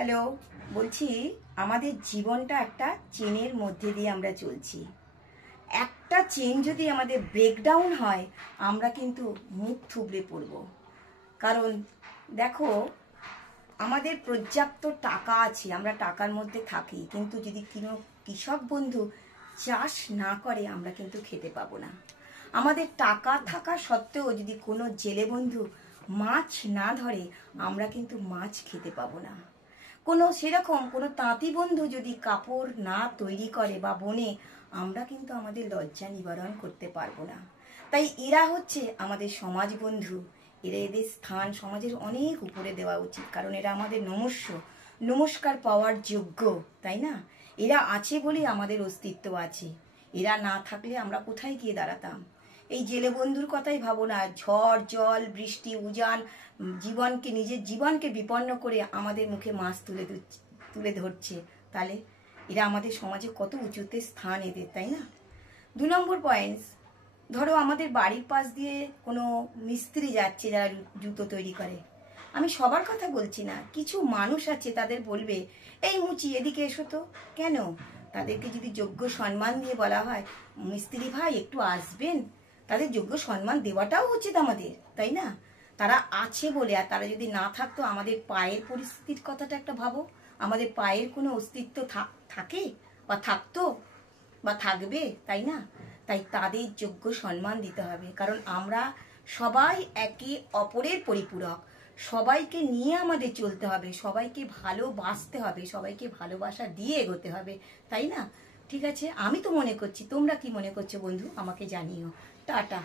Hello, বলছি আমাদের জীবনটা একটা চেনের মধ্যে দিয়ে আমরা চলছি। একটা চেন যদি আমাদের ব্রেকডাউন হয়, আমরা কিন্তু মুখ থুবড়ে পড়ব। কারণ দেখো, আমাদের পর্যাপ্ত টাকা আছে, আমরা টাকার মধ্যে থাকি, কিন্তু যদি কোনো কৃষক বন্ধু চাষ না করে আমরা কিন্তু খেতে পাবো না। আমাদের টাকা থাকা সত্ত্বেও যদি কোনো জেলে বন্ধু মাছ না ধরে, আমরা কিন্তু মাছ খেতে পাবো না। সেরকম কোনো তাঁতি বন্ধু যদি কাপড় না তৈরি করে বা বনে, আমরা কিন্তু আমাদের লজ্জা নিবারণ করতে পারবো না। তাই এরা হচ্ছে আমাদের সমাজ বন্ধু। এদের স্থান সমাজের অনেক উপরে দেওয়া উচিত, কারণ এরা আমাদের নমস্কার পাওয়ার যোগ্য, তাই না? এরা আছে বলেই আমাদের অস্তিত্ব আছে। এরা না থাকলে আমরা কোথায় গিয়ে দাঁড়াতাম? এই জেলে বন্ধুর কথাই ভাবো না, ঝড় জল বৃষ্টি উজান নিজের জীবনকে বিপন্ন করে আমাদের মুখে মাছ তুলে ধরছে। তাহলে এরা আমাদের সমাজে কত উঁচুতে স্থান এদের, তাই না? 2 নম্বর পয়েন্টস, ধরো আমাদের বাড়ির পাশ দিয়ে কোনো মিস্ত্রি যাচ্ছে যারা জুতো তৈরি করে। আমি সবার কথা বলছি না, কিছু মানুষ আছে তাদের বলবে, এই মুচি এদিকে এসো তো। কেন? তাদেরকে যদি যোগ্য সম্মান দিয়ে বলা হয়, মিস্ত্রি ভাই একটু আসবেন, তাদের যোগ্য সম্মান দেওয়াটাও উচিত আমাদের, তাই না? তারা আছে বলে। আর তারা যদি না থাকতো, আমাদের পায়ের পরিস্থিতির কথাটা একটা ভাবো। আমাদের পায়ের কোনো অস্তিত্ব থাকে বা থাকতো বা থাকবে, তাই না? তাই তাদের যোগ্য সম্মান দিতে হবে, কারণ আমরা সবাই একে অপরের পরিপূরক। সবাইকে নিয়ে আমাদের চলতে হবে, সবাইকে ভালোবাসতে হবে, সবাইকে ভালোবাসা দিয়ে এগোতে হবে, তাই না? ঠিক আছে, আমি তো মনে করছি, তোমরা কি মনে করছো বন্ধু? আমাকে জানিও। টাটা।